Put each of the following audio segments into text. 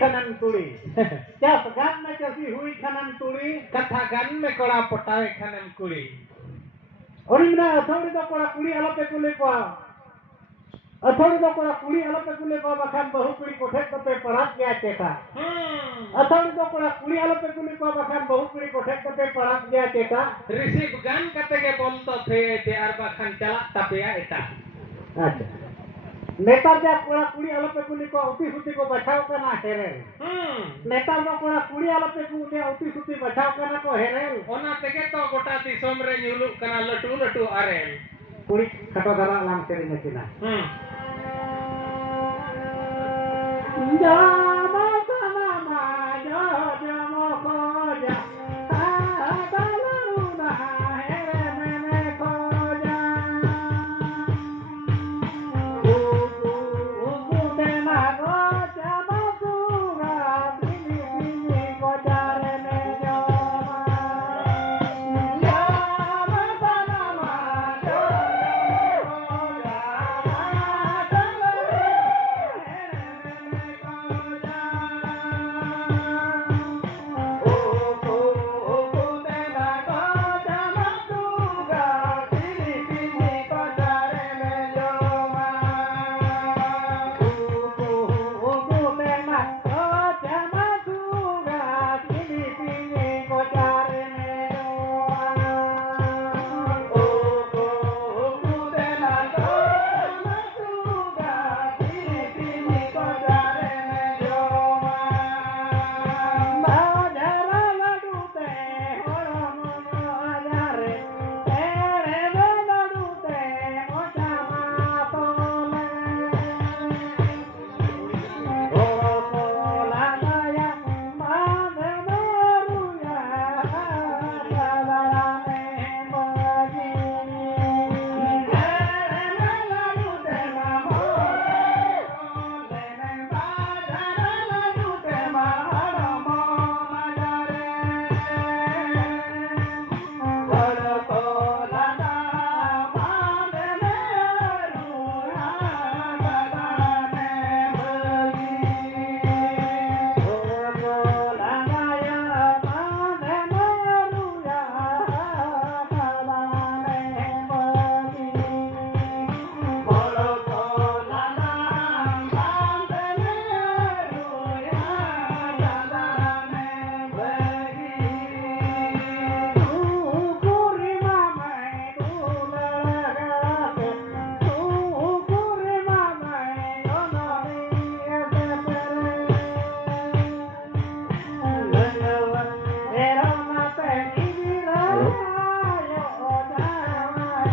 खनन तुड़ी चास गान में चसी हुई खनन तुड़ी कथा गान में कोड़ा पटावे खनन कुड़ी और इमना अथोड़ी तो कोड़ा कुड़ी आलो पे कुले को अथोड़ी तो कोड़ा कुड़ी आलो पे कुले को बखान बहु कुड़ी कोठे तो पे पढ़ात गया चेता अथोड़ी तो कोड़ा कुड़ी आलो पे कुले को बखान बहु कुड़ी कोठे तो पे पढ़ात गया चेता रिसीव गान कते के बोल तो थे ते आर बखान चला तपेया एटा अच्छा नेतार जा कोड़ा कुड़ी आलो पे कुले को उती सुती को बचाव करना हेरे नेतार जो कोड़ा कुड़ी आलो पे कुले उती सुती बचाव करना को हेरे ओना तेगे तो गोटा दिसोम रे न्यूलु कना लटू लटू आरेल कुड़ी खटो धरा लाम तेरी मचीना जामा जामा जो जमो को जा तालुना हेरे मैंने को जा ऊ देना को जामा दूंगा बिनी बिनी को जारे में जो जामा जामा जो जमो को जा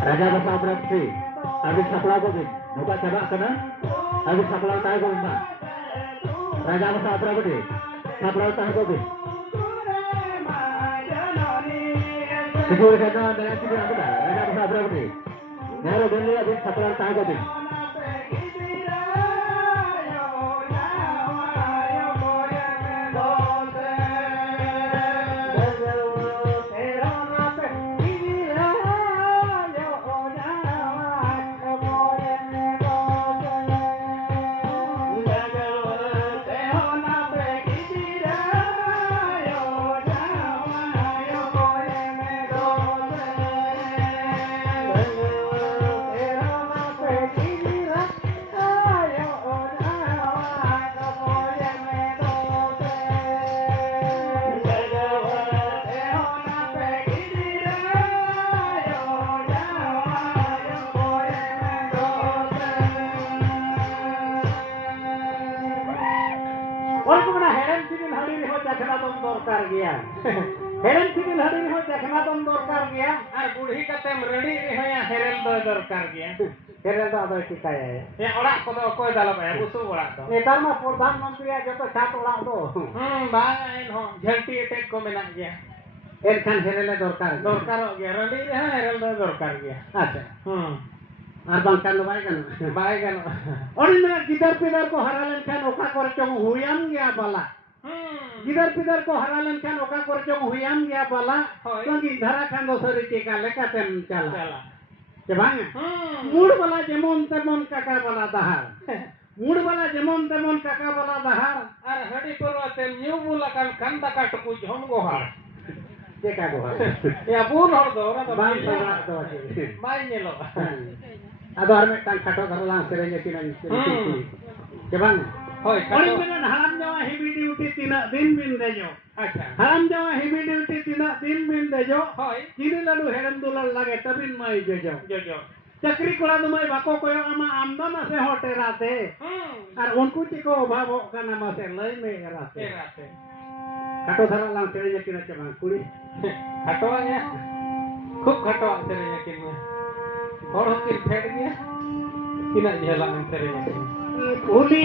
Raja bahasa berarti habis saplau ko din nuka coba kana habis saplau tayo ko ba Raja bahasa berarti saplau tayo ko din siguro kana dengan siguro ako da Raja bahasa berarti naro dili habis saplau tayo ko din दरकार गया हेरन civil हडी हो देखना तुम दरकार गया और बुढ़ी कतेम ready होया हेरल दो दरकार गया हेरल तो आदो चिकाय ये ओड़ा को दो कोई दाला बया बुसु ओड़ा तो नेतार मा प्रधानमंत्री आ जतो छात ओड़ा दो बा इन हो झंटी अटैक को मेना गया एरखान हेरले दरकार दरकार गया रेडी है हेरल दो दरकार गया अच्छा আর বাংকান বাই কেন অনি না গিদার পিদার কো হারালেন খান ওকা করে চং হুয়াম গিয়া বালা गिदर पिदर को हरालन खान ओका कर जो हुयाम गया बाला संगी धरा खान दोसरी टीका लेका तेम चला के भांग मूड बाला जेमन तेमन काका बाला दहार मुड़ वाला जेमन तेमन काका वाला दहार আর হাড়ি পরতে নিউ বুলাকান কান্দা কাটকু ঝন গোহার चेका को ইয়া বুল হর দো ওরা তো बाम पगला तो মাই নেলো आदो हर में टांग खाटो धरला सेरेंगे किना के बांग হয় ओड़ी में हाराम जावा हेवी ड्यूटी 3 दिन बिन देजो আচ্ছা हाराम जावा हेवी ड्यूटी 3 दिन बिन देजो হয় चीनी लाडू हेरम दुलाल लागे तबिन माई जेजो জজো चक्री कोड़ा दुमाई बाको कोयो आमा आमदन से होटेराते और उनको चिको अभाव काना मासे लय में राते রাতে खाटो धरला सेरेंगे किना के बांग कुड़ी খাটোয়া খুব খাটোয়া সেরেnya কিনু হড় হকির ফেড গিয়া কিনা ঝেলা সেরেnya कुली